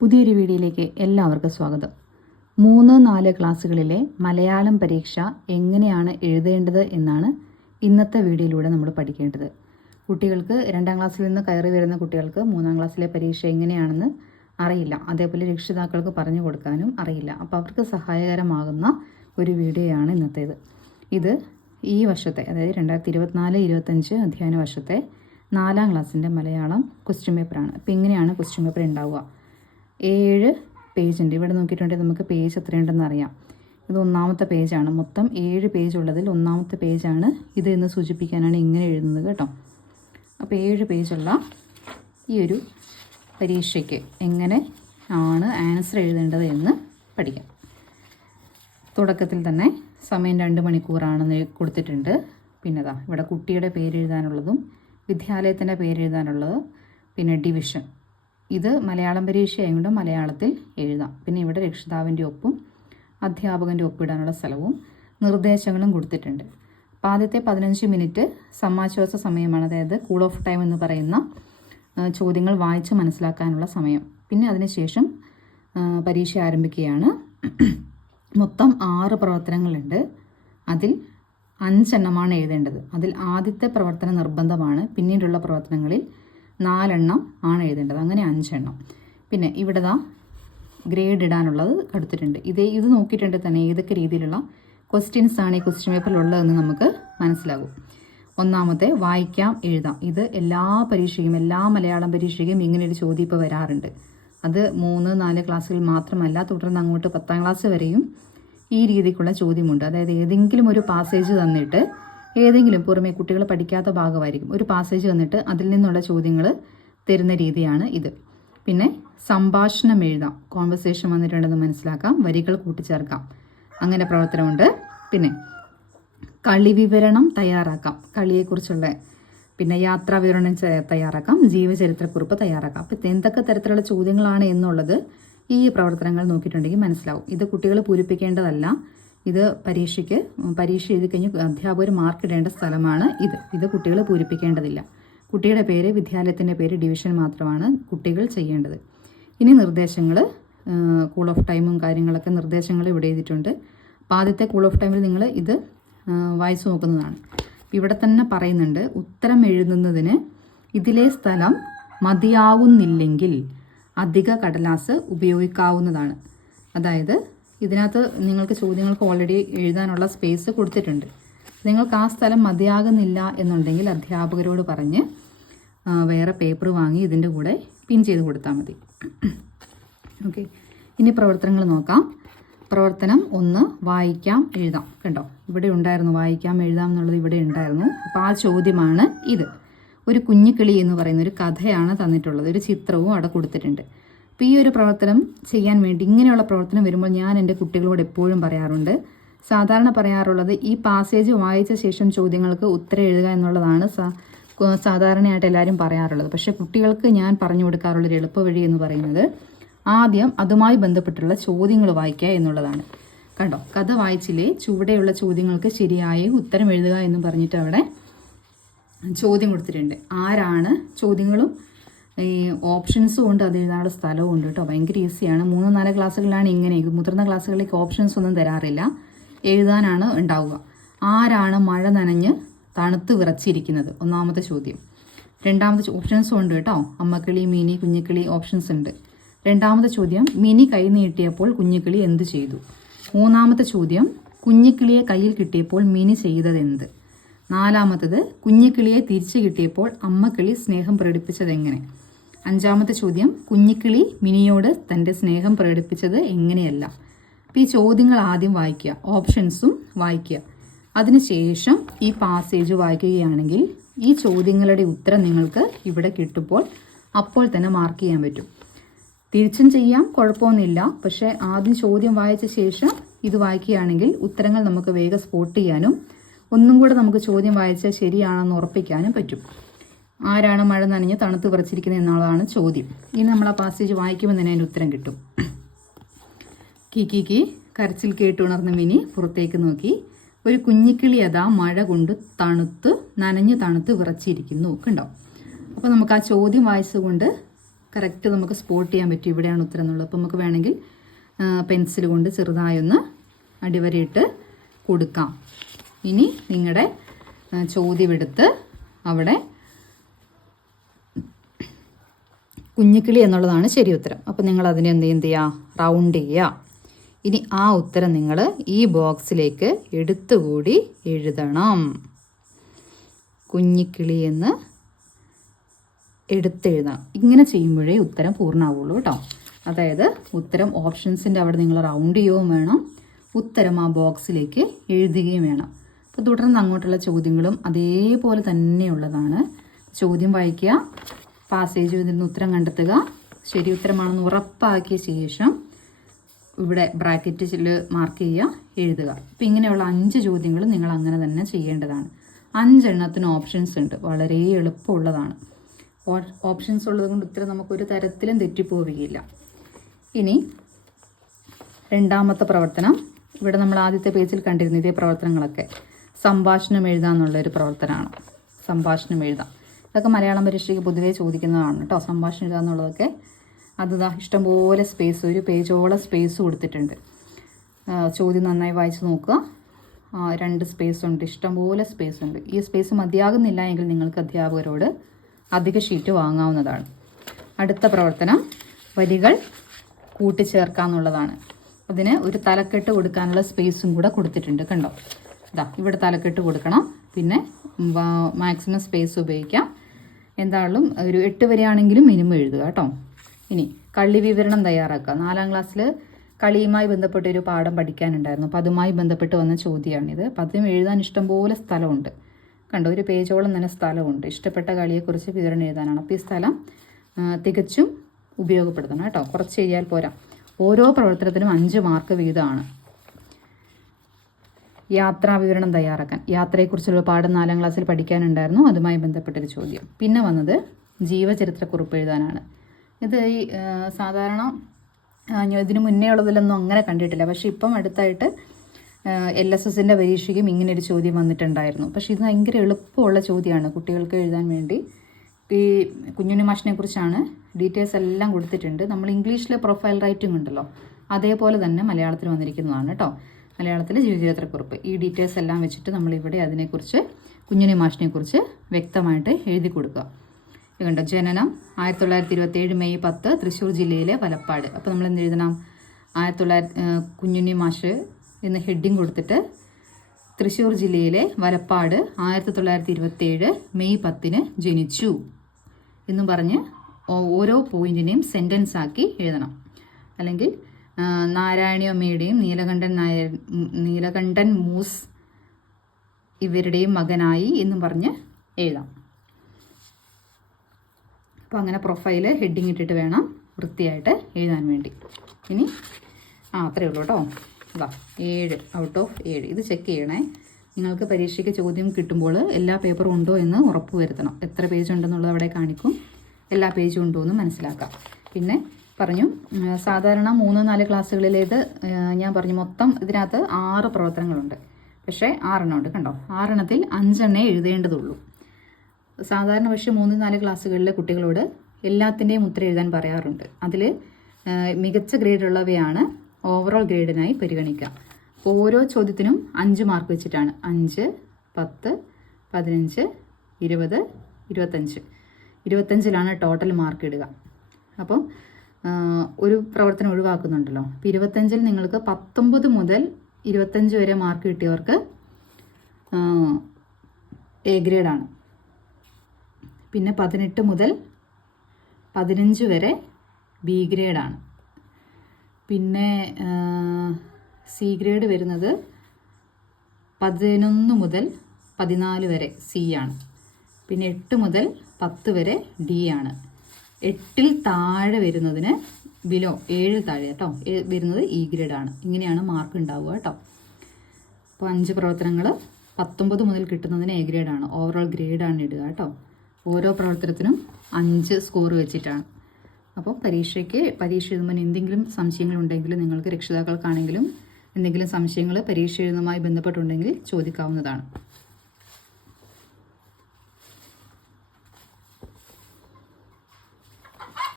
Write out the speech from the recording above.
പുതിയൊരു വീഡിയോയിലേക്ക് എല്ലാവർക്കും സ്വാഗതം. മൂന്ന് നാല് ക്ലാസ്സുകളിലെ മലയാളം പരീക്ഷ എങ്ങനെയാണ് എഴുതേണ്ടത് എന്നാണ് ഇന്നത്തെ വീഡിയോയിലൂടെ നമ്മൾ പഠിക്കേണ്ടത്. കുട്ടികൾക്ക് രണ്ടാം ക്ലാസ്സിൽ നിന്ന് കയറി വരുന്ന കുട്ടികൾക്ക് മൂന്നാം ക്ലാസ്സിലെ പരീക്ഷ എങ്ങനെയാണെന്ന് അറിയില്ല. അതേപോലെ രക്ഷിതാക്കൾക്ക് പറഞ്ഞു കൊടുക്കാനും അറിയില്ല. അപ്പോൾ അവർക്ക് സഹായകരമാകുന്ന ഒരു വീഡിയോയാണ് ഇന്നത്തേത്. ഇത് ഈ വർഷത്തെ അതായത് രണ്ടായിരത്തി ഇരുപത്തിനാല് ഇരുപത്തഞ്ച് അധ്യയന വർഷത്തെ നാലാം ക്ലാസ്സിന്റെ മലയാളം ക്വസ്റ്റ്യൻ പേപ്പറാണ്. അപ്പോൾ എങ്ങനെയാണ് ക്വസ്റ്റ്യൻ പേപ്പർ ഉണ്ടാവുക. ഏഴ് പേജ് ഉണ്ട് ഇവിടെ നോക്കിയിട്ടുണ്ടെങ്കിൽ നമുക്ക് പേജ് എത്രയുണ്ടെന്ന് അറിയാം. ഇത് ഒന്നാമത്തെ പേജാണ്. മൊത്തം ഏഴ് പേജ് ഉള്ളതിൽ ഒന്നാമത്തെ പേജാണ് ഇത് എന്ന് സൂചിപ്പിക്കാനാണ് ഇങ്ങനെ എഴുതുന്നത് കേട്ടോ. അപ്പോൾ ഏഴ് പേജുള്ള ഈ ഒരു പരീക്ഷയ്ക്ക് എങ്ങനെ ആണ് ആൻസർ എഴുതേണ്ടത് എന്ന് പഠിക്കാം. തുടക്കത്തിൽ തന്നെ സമയം രണ്ട് മണിക്കൂറാണെന്ന് കൊടുത്തിട്ടുണ്ട്. പിന്നെ ദാ ഇവിടെ കുട്ടിയുടെ പേര് എഴുതാനുള്ളതും വിദ്യാലയത്തിന്റെ പേര് എഴുതാനുള്ളത് പിന്നെ ഡിവിഷൻ. ഇത് മലയാളം പരീക്ഷയായതുകൊണ്ട് മലയാളത്തിൽ എഴുതാം. പിന്നെ ഇവിടെ രക്ഷിതാവിന്റെ ഒപ്പും അധ്യാപകന്റെ ഒപ്പിടാനുള്ള സ്ഥലവും നിർദ്ദേശങ്ങളും കൊടുത്തിട്ടുണ്ട്. അപ്പോൾ ആദ്യത്തെ പതിനഞ്ച് മിനിറ്റ് സമാശ്വാസ സമയമാണ്. അതായത് കൂൾ ഓഫ് ടൈം എന്ന് പറയുന്ന ചോദ്യങ്ങൾ വായിച്ച് മനസ്സിലാക്കാനുള്ള സമയം. പിന്നെ അതിനുശേഷം പരീക്ഷ ആരംഭിക്കുകയാണ്. മൊത്തം ആറ് പ്രവർത്തനങ്ങളുണ്ട്. അതിൽ അഞ്ചെണ്ണമാണ് എഴുതേണ്ടത്. അതിൽ ആദ്യത്തെ പ്രവർത്തനം നിർബന്ധമാണ്. പിന്നീടുള്ള പ്രവർത്തനങ്ങളിൽ നാലെണ്ണം ആണ് എഴുതേണ്ടത്. അങ്ങനെ അഞ്ചെണ്ണം. പിന്നെ ഇവിടെ ദാ ഗ്രേഡ് ഇടാനുള്ളത് എടുത്തിട്ടുണ്ട്. ഇതേ ഇത് നോക്കിയിട്ടുണ്ട് തന്നെ ഏതൊക്കെ രീതിയിലുള്ള ക്വസ്റ്റ്യൻസ് ആണ് ഈ ക്വസ്റ്റ്യൻ പേപ്പറിൽ ഉള്ളതെന്ന് നമുക്ക് മനസ്സിലാകും. ഒന്നാമത്തെ വായിക്കാം എഴുതാം. ഇത് എല്ലാ പരീക്ഷയും എല്ലാ മലയാളം പരീക്ഷയ്ക്കും ഇങ്ങനെ ഒരു ചോദ്യം ഇപ്പോൾ വരാറുണ്ട്. അത് മൂന്ന് നാല് ക്ലാസ്സുകളിൽ മാത്രമല്ല തുടർന്ന് അങ്ങോട്ട് പത്താം ക്ലാസ് വരെയും ഈ രീതിക്കുള്ള ചോദ്യമുണ്ട്. അതായത് ഏതെങ്കിലും ഒരു പാസേജ് തന്നിട്ട് ഏതെങ്കിലും പുറമെ കുട്ടികൾ പഠിക്കാത്ത ഭാഗമായിരിക്കും. ഒരു പാസേജ് വന്നിട്ട് അതിൽ നിന്നുള്ള ചോദ്യങ്ങൾ തരുന്ന രീതിയാണ് ഇത്. പിന്നെ സംഭാഷണം എഴുതാം. കോൺവെർസേഷൻ വന്നിട്ടുണ്ടെന്ന് മനസ്സിലാക്കാം. വരികൾ കൂട്ടിച്ചേർക്കാം. അങ്ങനെ പ്രവർത്തനമുണ്ട്. പിന്നെ കളി വിവരണം തയ്യാറാക്കാം. കളിയെക്കുറിച്ചുള്ള പിന്നെ യാത്രാ വിവരണം തയ്യാറാക്കാം. ജീവചരിത്രക്കുറിപ്പ് തയ്യാറാക്കാം. അപ്പം എന്തൊക്കെ തരത്തിലുള്ള ചോദ്യങ്ങളാണ് എന്നുള്ളത് ഈ പ്രവർത്തനങ്ങൾ നോക്കിയിട്ടുണ്ടെങ്കിൽ മനസ്സിലാവും. ഇത് കുട്ടികൾ പൂരിപ്പിക്കേണ്ടതല്ല. ഇത് പരീക്ഷയ്ക്ക് പരീക്ഷ എഴുതി കഴിഞ്ഞ് അധ്യാപകർ മാർക്ക് ഇടേണ്ട സ്ഥലമാണ് ഇത്. ഇത് കുട്ടികൾ പൂരിപ്പിക്കേണ്ടതില്ല. കുട്ടിയുടെ പേര് വിദ്യാലയത്തിന്റെ പേര് ഡിവിഷൻ മാത്രമാണ് കുട്ടികൾ ചെയ്യേണ്ടത്. ഇനി നിർദ്ദേശങ്ങൾ കൂൾ ഓഫ് ടൈമും കാര്യങ്ങളൊക്കെ നിർദ്ദേശങ്ങൾ ഇവിടെ എഴുതിയിട്ടുണ്ട്. അപ്പോൾ ആദ്യത്തെ കൂൾ ഓഫ് ടൈമിൽ നിങ്ങൾ ഇത് വായിച്ചു നോക്കുന്നതാണ്. ഇവിടെ തന്നെ പറയുന്നുണ്ട് ഉത്തരം എഴുതുന്നതിന് ഇതിലെ സ്ഥലം മതിയാവുന്നില്ലെങ്കിൽ അധിക കടലാസ് ഉപയോഗിക്കാവുന്നതാണ്. അതായത് ഇതിനകത്ത് നിങ്ങൾക്ക് ചോദ്യങ്ങൾക്ക് ഓൾറെഡി എഴുതാനുള്ള സ്പേസ് കൊടുത്തിട്ടുണ്ട്. നിങ്ങൾക്ക് ആ സ്ഥലം മതിയാകുന്നില്ല എന്നുണ്ടെങ്കിൽ അധ്യാപകരോട് പറഞ്ഞ് വേറെ പേപ്പർ വാങ്ങി ഇതിന്റെ കൂടെ പിൻ ചെയ്ത് കൊടുത്താൽ മതി. ഓക്കെ ഇനി പ്രവർത്തനങ്ങൾ നോക്കാം. പ്രവർത്തനം ഒന്ന് വായിക്കാം എഴുതാം. കണ്ടോ? ഇവിടെ ഉണ്ടായിരുന്നു വായിക്കാം എഴുതാം എന്നുള്ളത് ഇവിടെ ഉണ്ടായിരുന്നു. അപ്പോൾ ആ ചോദ്യമാണ് ഇത്. ഒരു കുഞ്ഞിക്കിളി എന്ന് പറയുന്ന ഒരു കഥയാണ് തന്നിട്ടുള്ളത്. ഒരു ചിത്രവും അവിടെ കൊടുത്തിട്ടുണ്ട്. അപ്പോൾ ഈ ഒരു പ്രവർത്തനം ചെയ്യാൻ വേണ്ടി ഇങ്ങനെയുള്ള പ്രവർത്തനം വരുമ്പോൾ ഞാൻ എന്റെ കുട്ടികളോട് എപ്പോഴും പറയാറുണ്ട്. സാധാരണ പറയാറുള്ളത് ഈ പാസേജ് വായിച്ച ശേഷം ചോദ്യങ്ങൾക്ക് ഉത്തരം എഴുതുക എന്നുള്ളതാണ് സാധാരണയായിട്ട് എല്ലാവരും പറയാറുള്ളത്. പക്ഷേ കുട്ടികൾക്ക് ഞാൻ പറഞ്ഞു കൊടുക്കാറുള്ളൊരു എളുപ്പവഴി എന്ന് പറയുന്നത് ആദ്യം അതുമായി ബന്ധപ്പെട്ടുള്ള ചോദ്യങ്ങൾ വായിക്കുക എന്നുള്ളതാണ്. കണ്ടോ? കഥ വായിച്ചില്ലേ? ചുവടെയുള്ള ചോദ്യങ്ങൾക്ക് ശരിയായി ഉത്തരം എഴുതുക എന്ന് പറഞ്ഞിട്ട് അവിടെ ചോദ്യം കൊടുത്തിട്ടുണ്ട്. ആരാണ് ചോദ്യങ്ങളും ഈ ഓപ്ഷൻസും ഉണ്ട്. അത് എഴുതാനുള്ള സ്ഥലവും ഉണ്ട് കേട്ടോ. ഭയങ്കര ഈസിയാണ് മൂന്ന് നാല് ക്ലാസ്സുകളിലാണ് ഇങ്ങനെ. മുതിർന്ന ക്ലാസ്സുകളിലേക്ക് ഓപ്ഷൻസ് ഒന്നും തരാറില്ല. എഴുതാനാണ് ഉണ്ടാവുക. ആരാണ് മഴ നനഞ്ഞ് തണുത്ത് വിറച്ചിരിക്കുന്നത്? ഒന്നാമത്തെ ചോദ്യം. രണ്ടാമത്തെ ഓപ്ഷൻസും ഉണ്ട് കേട്ടോ. അമ്മക്കിളി മിനി കുഞ്ഞിക്കിളി ഓപ്ഷൻസ് ഉണ്ട്. രണ്ടാമത്തെ ചോദ്യം മിനി കൈ നീട്ടിയപ്പോൾ കുഞ്ഞിക്കിളി എന്ത് ചെയ്തു? മൂന്നാമത്തെ ചോദ്യം കുഞ്ഞിക്കിളിയെ കയ്യിൽ കിട്ടിയപ്പോൾ മിനി ചെയ്തതെന്ത്? നാലാമത്തത് കുഞ്ഞിക്കിളിയെ തിരിച്ചു കിട്ടിയപ്പോൾ അമ്മക്കിളി സ്നേഹം പ്രകടിപ്പിച്ചത് എങ്ങനെ അഞ്ചാമത്തെ ചോദ്യം കുഞ്ഞിക്കിളി മിനിയോട് തന്റെ സ്നേഹം പ്രകടിപ്പിച്ചത് എങ്ങനെയല്ല? അപ്പോൾ ഈ ചോദ്യങ്ങൾ ആദ്യം വായിക്കുക. ഓപ്ഷൻസും വായിക്കുക. അതിനുശേഷം ഈ പാസേജ് വായിക്കുകയാണെങ്കിൽ ഈ ചോദ്യങ്ങളുടെ ഉത്തരം നിങ്ങൾക്ക് ഇവിടെ കിട്ടുമ്പോൾ അപ്പോൾ തന്നെ മാർക്ക് ചെയ്യാൻ പറ്റും. തിരിച്ചും ചെയ്യാം കുഴപ്പമൊന്നുമില്ല. പക്ഷേ ആദ്യം ചോദ്യം വായിച്ച ശേഷം ഇത് വായിക്കുകയാണെങ്കിൽ ഉത്തരങ്ങൾ നമുക്ക് വേഗം സ്പോട്ട് ചെയ്യാനും ഒന്നും കൂടെ നമുക്ക് ചോദ്യം വായിച്ചാൽ ശരിയാണെന്ന് ഉറപ്പിക്കാനും പറ്റും. ആരാണ് മഴ നനഞ്ഞ് തണുത്ത് പറിച്ചിരിക്കുന്നത് എന്നുള്ളതാണ് ചോദ്യം. ഇനി നമ്മൾ ആ പാസേജ് വായിക്കുമ്പോൾ തന്നെ അതിന്റെ ഉത്തരം കിട്ടും. കി കി കി കരച്ചിൽ കേട്ടുണർന്ന മിനി പുറത്തേക്ക് നോക്കി. ഒരു കുഞ്ഞിക്കിളി അതാ മഴ കൊണ്ട് തണുത്ത് നനഞ്ഞ് തണുത്ത് വിറച്ചിരിക്കുന്നു കണ്ടോ? അപ്പോൾ നമുക്ക് ആ ചോദ്യം വായിച്ചുകൊണ്ട് കറക്റ്റ് നമുക്ക് സ്പോട്ട് ചെയ്യാൻ പറ്റും. ഇവിടെയാണ് ഉത്തരം എന്നുള്ളത്. അപ്പോൾ നമുക്ക് വേണമെങ്കിൽ പെൻസിൽ കൊണ്ട് ചെറുതായൊന്ന് അടിവരയിട്ട് കൊടുക്കാം. ഇനി നിങ്ങളുടെ ചോദ്യം എടുത്ത് അവിടെ കുഞ്ഞിക്കിളി എന്നുള്ളതാണ് ശരി ഉത്തരം. അപ്പോൾ നിങ്ങൾ അതിനെ എന്ത് എന്ത് ചെയ്യുക? റൗണ്ട് ചെയ്യുക. ഇനി ആ ഉത്തരം നിങ്ങൾ ഈ ബോക്സിലേക്ക് എടുത്തുകൂടി എഴുതണം. കുഞ്ഞിക്കിളി എന്ന് എടുത്തെഴുതാം ഇങ്ങനെ ചെയ്യുമ്പോഴേ ഉത്തരം പൂർണമാവുള്ളൂ കേട്ടോ. അതായത് ഉത്തരം ഓപ്ഷൻസിന്റെ അവിടെ നിങ്ങൾ റൗണ്ട് ചെയ്യുകയും വേണം. ഉത്തരം ആ ബോക്സിലേക്ക് എഴുതുകയും വേണം. അപ്പോൾ തുടർന്ന് അങ്ങോട്ടുള്ള ചോദ്യങ്ങളും അതേപോലെ തന്നെയുള്ളതാണ്. ചോദ്യം വായിക്കുക. പാസേജ് നിന്ന് ഉത്തരം കണ്ടെത്തുക. ശരി ഉത്തരമാണെന്ന് ഉറപ്പാക്കിയ ശേഷം ഇവിടെ ബ്രാക്കറ്റിൽ മാർക്ക് ചെയ്യുക എഴുതുക. അപ്പം ഇങ്ങനെയുള്ള അഞ്ച് ചോദ്യങ്ങൾ നിങ്ങൾ അങ്ങനെ തന്നെ ചെയ്യേണ്ടതാണ്. അഞ്ചെണ്ണത്തിന് ഓപ്ഷൻസ് ഉണ്ട് വളരെ എളുപ്പമുള്ളതാണ്. ഓപ്ഷൻസ് ഉള്ളത് കൊണ്ട് ഉത്തരം നമുക്കൊരു തരത്തിലും തെറ്റിപ്പോവുകയില്ല. ഇനി രണ്ടാമത്തെ പ്രവർത്തനം. ഇവിടെ നമ്മൾ ആദ്യത്തെ പേജിൽ കണ്ടിരുന്ന ഇതേ പ്രവർത്തനങ്ങളൊക്കെ. സംഭാഷണം എഴുതാന്നുള്ള ഒരു പ്രവർത്തനമാണ്. സംഭാഷണം എഴുതാം. ഇതൊക്കെ മലയാളം പരീക്ഷയ്ക്ക് പൊതുവേ ചോദിക്കുന്നതാണ് കേട്ടോ. സംഭാഷണം എഴുതുക എന്നുള്ളതൊക്കെ. അത് ദാ ഇഷ്ടംപോലെ സ്പേസ് ഒരു പേജോളം സ്പേസ് കൊടുത്തിട്ടുണ്ട്. ചോദ്യം നന്നായി വായിച്ച് നോക്കുക. രണ്ട് സ്പേസ് ഉണ്ട്. ഇഷ്ടംപോലെ സ്പേസ് ഉണ്ട്. ഈ സ്പേസ് മതിയാകുന്നില്ല എങ്കിൽ നിങ്ങൾക്ക് അധ്യാപകരോട് അധിക ഷീറ്റ് വാങ്ങാവുന്നതാണ്. അടുത്ത പ്രവർത്തനം വരികൾ കൂട്ടിച്ചേർക്കാന്നുള്ളതാണ് അതിന് ഒരു തലക്കെട്ട് കൊടുക്കാനുള്ള സ്പേസും കൂടെ കൊടുത്തിട്ടുണ്ട് കണ്ടോ? ഇതാ ഇവിടെ തലക്കെട്ട് കൊടുക്കണം. പിന്നെ മാക്സിമം സ്പേസ് ഉപയോഗിക്കാം. എന്തായാലും ഒരു എട്ട് വരെയാണെങ്കിലും മിനിമം എഴുതുക കേട്ടോ. ഇനി കളി വിവരണം തയ്യാറാക്കുക. നാലാം ക്ലാസ്സിൽ കളിയുമായി ബന്ധപ്പെട്ട ഒരു പാഠം പഠിക്കാനുണ്ടായിരുന്നു. അപ്പോൾ അതുമായി ബന്ധപ്പെട്ട് വന്ന ചോദ്യമാണിത്. അപ്പം അതിനും എഴുതാൻ ഇഷ്ടംപോലെ സ്ഥലമുണ്ട്. കണ്ടോ ഒരു പേജോളം തന്നെ സ്ഥലമുണ്ട്. ഇഷ്ടപ്പെട്ട കളിയെക്കുറിച്ച് വിവരണം എഴുതാനാണ്. അപ്പോൾ ഈ സ്ഥലം തികച്ചും ഉപയോഗപ്പെടുത്തണം കേട്ടോ. കുറച്ച് എഴുതിയാൽ പോരാ. ഓരോ പ്രവർത്തനത്തിനും അഞ്ച് മാർക്ക് വീതമാണ്. യാത്രാ വിവരണം തയ്യാറാക്കാൻ. യാത്രയെക്കുറിച്ചുള്ള പാഠം നാലാം ക്ലാസ്സിൽ പഠിക്കാനുണ്ടായിരുന്നു. അതുമായി ബന്ധപ്പെട്ടൊരു ചോദ്യം. പിന്നെ വന്നത് ജീവചരിത്രക്കുറിപ്പ് എഴുതാനാണ് ഇത് ഈ സാധാരണ ഇതിനു മുന്നേ ഉള്ളതിലൊന്നും അങ്ങനെ കണ്ടിട്ടില്ല. പക്ഷേ ഇപ്പം അടുത്തായിട്ട് എൽ എസ് എസിന്റെ പരീക്ഷയ്ക്കും ഇങ്ങനെ ഒരു ചോദ്യം വന്നിട്ടുണ്ടായിരുന്നു. പക്ഷേ ഇത് ഭയങ്കര എളുപ്പമുള്ള ചോദ്യമാണ് കുട്ടികൾക്ക് എഴുതാൻ വേണ്ടി. ഈ കുഞ്ഞുണ്ണി മാഷിനെ കുറിച്ചാണ് ഡീറ്റെയിൽസ് എല്ലാം കൊടുത്തിട്ടുണ്ട്. നമ്മൾ ഇംഗ്ലീഷിലെ പ്രൊഫൈൽ റൈറ്റിംഗ് ഉണ്ടല്ലോ അതേപോലെ തന്നെ മലയാളത്തിൽ വന്നിരിക്കുന്നതാണ് കേട്ടോ. മലയാളത്തിൽ ജീവചരിത്രക്കുറിപ്പ് ഈ ഡീറ്റെയിൽസ് എല്ലാം വെച്ചിട്ട് നമ്മൾ ഇവിടെ അതിനെക്കുറിച്ച് കുഞ്ഞുണ്ണി മാഷിനെ കുറിച്ച് വ്യക്തമായിട്ട് എഴുതി കൊടുക്കുക. ഇതുകൊണ്ട് കണ്ടോ? ജനനം ആയിരത്തി തൊള്ളായിരത്തി ഇരുപത്തി ഏഴ് മെയ് പത്ത് തൃശ്ശൂർ ജില്ലയിലെ വലപ്പാട്. അപ്പോൾ നമ്മൾ എന്ത് എഴുതണം? ആയിരത്തി തൊള്ളായിരത്തി കുഞ്ഞുണ്ണി മാഷ് എന്ന ഹെഡിങ് കൊടുത്തിട്ട് തൃശ്ശൂർ ജില്ലയിലെ വലപ്പാട് ആയിരത്തി തൊള്ളായിരത്തി ഇരുപത്തി ഏഴ് മെയ് പത്തിന് ജനിച്ചു എന്നും പറഞ്ഞ് ഓരോ പോയിന്റിനെയും സെന്റൻസ് ആക്കി എഴുതണം. അല്ലെങ്കിൽ നാരായണിയമ്മയുടെയും നീലകണ്ഠൻ നായർ നീലകണ്ഠൻ മൂസ് ഇവരുടെയും മകനായി എന്ന് പറഞ്ഞ് എഴുതാം. അപ്പോൾ അങ്ങനെ പ്രൊഫൈൽ ഹെഡിങ് ഇട്ടിട്ട് വേണം വൃത്തിയായിട്ട് എഴുതാൻ വേണ്ടി. ഇനി ആ അത്രയേ ഉള്ളൂ കേട്ടോ. ഇതാ ഏഴ് ഔട്ട് ഓഫ് ഏഴ്. ഇത് ചെക്ക് ചെയ്യണേ. നിങ്ങൾക്ക് പരീക്ഷയ്ക്ക് ചോദ്യം കിട്ടുമ്പോൾ എല്ലാ പേപ്പറും ഉണ്ടോ എന്ന് ഉറപ്പ് വരുത്തണം. എത്ര പേജ് ഉണ്ടെന്നുള്ളത് അവിടെ കാണിക്കും. എല്ലാ പേജും ഉണ്ടോ എന്ന് മനസ്സിലാക്കാം. പിന്നെ പറഞ്ഞു. സാധാരണ മൂന്ന് നാല് ക്ലാസ്സുകളിലേത് ഞാൻ പറഞ്ഞു മൊത്തം ഇതിനകത്ത് ആറ് പ്രവർത്തനങ്ങളുണ്ട്. പക്ഷേ ആറെണ്ണം ഉണ്ട് കണ്ടോ? ആറെണ്ണത്തിൽ അഞ്ചെണ്ണേ എഴുതേണ്ടതുള്ളൂ. സാധാരണ പക്ഷേ മൂന്ന് നാല് ക്ലാസ്സുകളിലെ കുട്ടികളോട് എല്ലാത്തിന്റെയും ഉത്തരം എഴുതാൻ പറയാറുണ്ട്. അതിൽ മികച്ച ഗ്രേഡുള്ളവയാണ് ഓവറോൾ ഗ്രേഡിനായി പരിഗണിക്കുക അപ്പോൾ ഓരോ ചോദ്യത്തിനും അഞ്ച് മാർക്ക് വെച്ചിട്ടാണ്. അഞ്ച് പത്ത് പതിനഞ്ച് ഇരുപത് ഇരുപത്തഞ്ച്. ഇരുപത്തഞ്ചിലാണ് ടോട്ടൽ മാർക്ക് ഇടുക. അപ്പം ഒരു പ്രവർത്തനം ഒഴിവാക്കുന്നുണ്ടല്ലോ. അപ്പോൾ ഇരുപത്തഞ്ചിൽ നിങ്ങൾക്ക് പത്തൊമ്പത് മുതൽ ഇരുപത്തഞ്ച് വരെ മാർക്ക് കിട്ടിയവർക്ക് എ ഗ്രേഡാണ് പിന്നെ പതിനെട്ട് മുതൽ പതിനഞ്ച് വരെ ബി ഗ്രേഡാണ് പിന്നെ സി ഗ്രേഡ് വരുന്നത് പതിനൊന്ന് മുതൽ പതിനാല് വരെ സി ആണ്. പിന്നെ എട്ട് മുതൽ പത്ത് വരെ ഡി ആണ്. എട്ടിൽ താഴെ വരുന്നതിന് ബിലോ ഏഴിൽ താഴെ കേട്ടോ? വരുന്നത് ഇ ഗ്രേഡ് ആണ്. ഇങ്ങനെയാണ് മാർക്ക് ഉണ്ടാവുക കേട്ടോ? അപ്പോൾ അഞ്ച് പ്രവർത്തനങ്ങൾ പത്തൊമ്പത് മുതൽ കിട്ടുന്നതിന് എ ഗ്രേഡാണ് ഓവറോൾ ഗ്രേഡാണ് ഇടുക കേട്ടോ? ഓരോ പ്രവർത്തനത്തിനും അഞ്ച് സ്കോർ വെച്ചിട്ടാണ്. അപ്പോൾ പരീക്ഷയ്ക്ക് പരീക്ഷ എഴുതുമ്പോൾ എന്തെങ്കിലും സംശയങ്ങളുണ്ടെങ്കിൽ നിങ്ങൾക്ക് രക്ഷിതാക്കൾക്കാണെങ്കിലും എന്തെങ്കിലും സംശയങ്ങൾ പരീക്ഷ എഴുതുന്നതുമായി ബന്ധപ്പെട്ടുണ്ടെങ്കിൽ ചോദിക്കാവുന്നതാണ്.